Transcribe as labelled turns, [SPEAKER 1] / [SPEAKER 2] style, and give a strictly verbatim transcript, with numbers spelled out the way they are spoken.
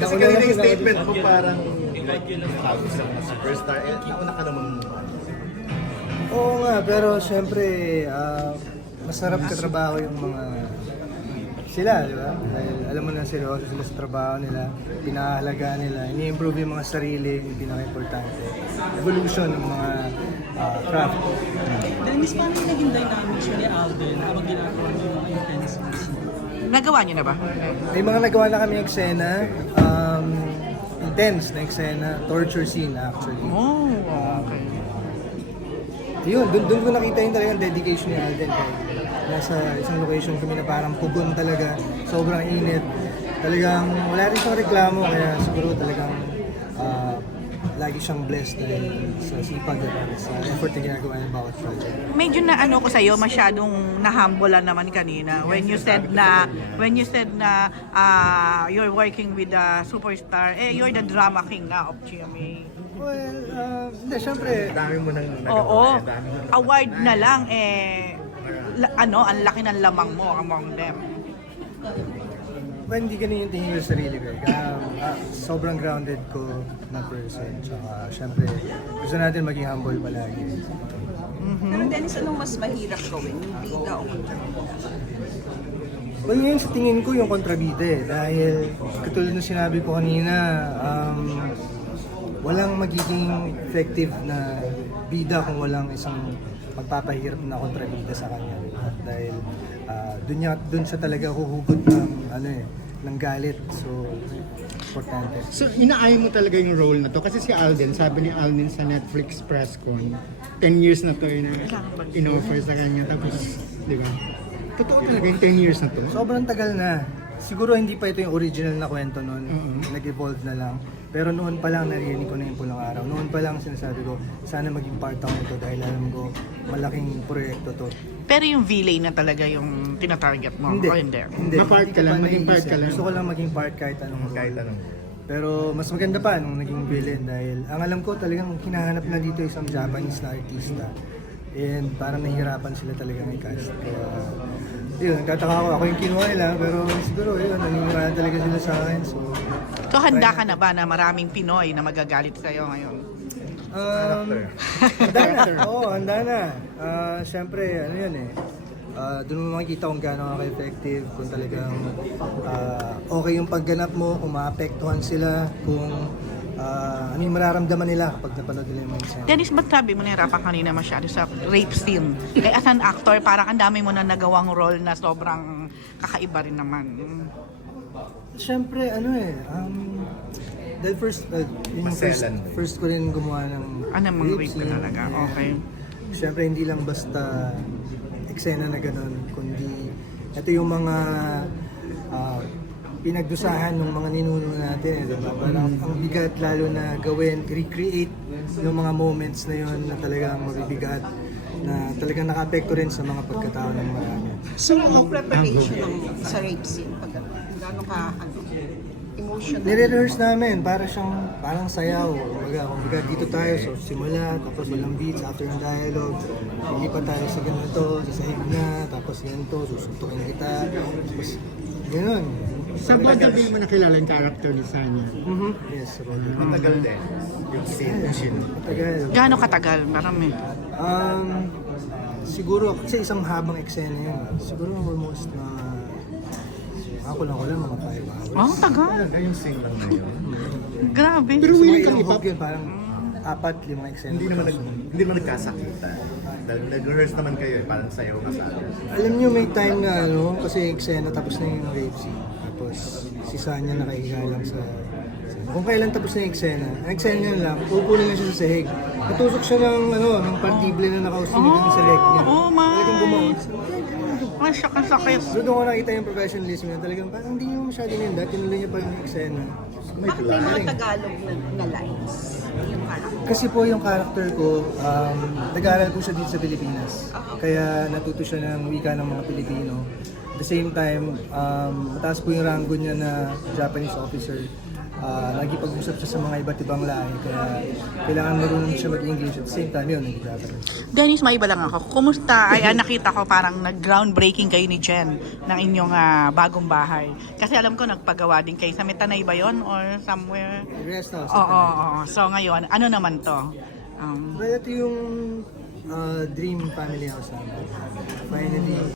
[SPEAKER 1] Kasi kanina yung statement mo parang tawag sa mga superstar, eh, nauna ka naman.
[SPEAKER 2] Oo nga, pero syempre, ah, masarap katrabaho yung mga sila, di ba? Dahil alam mo na seryoso sila sa trabaho nila, pinahalaga nila, ini-improve yung mga sarili, yung pinaka-importante. Evolution ng mga ah, craft.
[SPEAKER 3] Dennis, paano yung naging dynamics ni Alden habang ginagawa niyo yung mga intense scenes?
[SPEAKER 4] Nagawa niyo na ba?
[SPEAKER 2] May mga nagawa na kami eksena, um, intense na eksena, torture scene actually.
[SPEAKER 4] Oh, okay.
[SPEAKER 2] Yun, dun, dun ko nakita yung talagang dedication ni Alden. Kahit nasa isang location kami na parang pugon talaga, sobrang init. Talagang wala rin siyang reklamo, kaya siguro talagang ah, lagi siyang blessed dahil sa sipag at sa effort na ginagawa niya bawat project.
[SPEAKER 4] Medyo na ano ko sa'yo, masyadong nahumble naman kanina when you said na when you said na ah, you're working with a superstar, eh you're the drama king na of G M A.
[SPEAKER 2] Well, uh, hindi, syempre,
[SPEAKER 1] Dami mo nang nagawa.
[SPEAKER 4] Oo,
[SPEAKER 1] eh, dami mo nang
[SPEAKER 4] award na
[SPEAKER 1] napatunayan.
[SPEAKER 4] lang eh la- ano, ang laki ng lamang mo among them.
[SPEAKER 2] ba hindi ganun yung tingin ko sa sarili ko. eh. Kaya ah, sobrang grounded ko na person. Tsaka syempre, gusto natin maging humble palagi.
[SPEAKER 5] Pero Dennis, anong mas mahirap gawin? Yung bida o kontrabida?
[SPEAKER 2] Well, yun sa tingin ko yung kontrabida eh. Dahil katulad ng sinabi ko kanina, um, walang magiging effective na bida kung walang isang magpapahirap na kontrabida sa kanya. At dahil uh, dun, niya, dun siya talaga huhugot ng, ano eh, ng galit. So, importante.
[SPEAKER 6] So, inaaya mo talaga yung role na to? Kasi si Alden, sabi ni Alden sa Netflix press con, ten years na to yung in-offer sa kanya. Tapos, di ba? Totoo talaga yung ten years na to?
[SPEAKER 2] Sobrang tagal na. Siguro hindi pa ito yung original na kwento noon.
[SPEAKER 6] Mhm.
[SPEAKER 2] Nag-evolve na lang. Pero noon pa lang narinig ko na yung pulang araw. Noon pa lang sinasabi ko, sana maging part ako nito dahil alam ko malaking proyekto to.
[SPEAKER 4] Pero yung villain na talaga yung tinatarget mo,
[SPEAKER 2] Hindi.
[SPEAKER 4] o hindi?
[SPEAKER 2] Hindi.
[SPEAKER 6] Ma-part
[SPEAKER 2] Hindi
[SPEAKER 6] ka
[SPEAKER 2] ko
[SPEAKER 6] lang,
[SPEAKER 2] pa
[SPEAKER 6] maging part
[SPEAKER 2] naiisip.
[SPEAKER 6] ka lang.
[SPEAKER 2] Gusto ko lang maging part kahit anong role.
[SPEAKER 1] Kahit anong.
[SPEAKER 2] Pero mas maganda pa nung naging villain dahil ang alam ko talagang hinahanap na dito isang Japanese na artista. And parang nahihirapan sila talagang i-cast. Kaya, yun, nagtataka ako. Ako yung kinuha nila, pero siguro yun, naniniwala talaga sila sa akin. So,
[SPEAKER 4] So handa ka na ba na maraming Pinoy na magagalit sa'yo ngayon?
[SPEAKER 2] Um, handa na. Oo, handa na. Ah, Siyempre, ano yun eh. Ah, doon mo makikita kung gaano ka effective, kung talagang ah, okay yung pagganap mo, kung maapektuhan sila, kung ah, ano yung mararamdaman nila kapag napanood nila yung mga eksena.
[SPEAKER 4] Dennis, ba't sabi mo nahirapan kanina masyado sa rape scene? Eh, as an actor, parang ang dami mo na nagawang role na sobrang kakaiba rin naman.
[SPEAKER 2] Siyempre, ano eh, um, dahil first, uh, yun yung first,
[SPEAKER 1] Maselan.
[SPEAKER 2] first ko rin gumawa ng
[SPEAKER 4] Ano mga rape ka
[SPEAKER 2] scene.
[SPEAKER 4] talaga? Okay.
[SPEAKER 2] Siyempre, hindi lang basta eksena na ganun, kundi ito yung mga ah, pinagdusahan ng mga ninuno natin. Eh, diba? Parang ang bigat lalo na gawin, recreate yung mga moments na yun na talagang mabibigat, na talagang naka-apekto rin sa mga pagkatao ng marami.
[SPEAKER 5] So, ang preparation ng sa rape scene, pag gano'n ka, ano, emotional?
[SPEAKER 2] Nire-rehearse namin para siyang parang sayaw. Kumbaga, kumbaga dito tayo, so simula, tapos walang beats, after ng dialogue, hindi pa tayo sa ganito, sa sahig na, tapos ganito, susuntukin kita, tapos gano'n.
[SPEAKER 6] Sa Boggabi mo nakilala yung character ni Sanya?
[SPEAKER 2] Mhm. Yes, Roger.
[SPEAKER 1] Matagal din. Yung scene, yung scene.
[SPEAKER 2] Matagal.
[SPEAKER 4] Gaano katagal? Marami.
[SPEAKER 2] Um, siguro, kasi isang habang eksena yun. Siguro almost na, ako lang ko lang, mga five hours.
[SPEAKER 4] Oh, tagal.
[SPEAKER 1] Talaga yung scene lang na yun.
[SPEAKER 4] Grabe.
[SPEAKER 6] Pero
[SPEAKER 2] Kasi
[SPEAKER 6] willing
[SPEAKER 2] mga
[SPEAKER 6] kang
[SPEAKER 2] ilang
[SPEAKER 6] ipap...
[SPEAKER 2] hug yun, parang apat, limang eksena.
[SPEAKER 1] Hindi naman, nag, hindi naman nagkasakita. Dahil nag-rehearse naman kayo eh, parang sayaw ka sa akin.
[SPEAKER 2] Alam niyo may time na ano, kasi eksena tapos na yung rape scene. Tapos si Sanya nakahiga lang sa... Kung kailan tapos na yung eksena, ang eksena niya lang, upo na lang siya sa sahig. Natusok siya ng, ano, ng partible na nakausinig sa leg niya.
[SPEAKER 4] Oh, my.
[SPEAKER 2] Talagang bumawas.
[SPEAKER 4] Ay, siya kasakit.
[SPEAKER 2] So doon ko nakita yung professionalism niya. Talagang parang hindi niya masyado yun. Dati tinuloy niya pa yung eksena.
[SPEAKER 5] Bakit may mga Tagalog na, na lines? Yung character?
[SPEAKER 2] Kasi po yung character ko, um, nag-aaral po siya dito sa Pilipinas. Kaya natuto siya ng wika ng mga Pilipino. At the same time, um, mataas po yung rango niya na Japanese officer. uh, nagipag-usap siya sa mga iba't ibang lahi. Kaya kailangan marunong siya mag-English at the same time yun, nag-Japanese.
[SPEAKER 4] Dennis, may iba lang ako. Kumusta? Ay, ah, nakita ko parang nag-groundbreaking kayo ni Jen ng inyong ah, bagong bahay. Kasi alam ko nagpagawa din kayo. Sa Metanay ba yun? Or somewhere?
[SPEAKER 2] Rest house.
[SPEAKER 4] Oo, oo, oo. So ngayon, ano naman to? Um,
[SPEAKER 2] Well, ito yung uh, dream family house namin. Finally,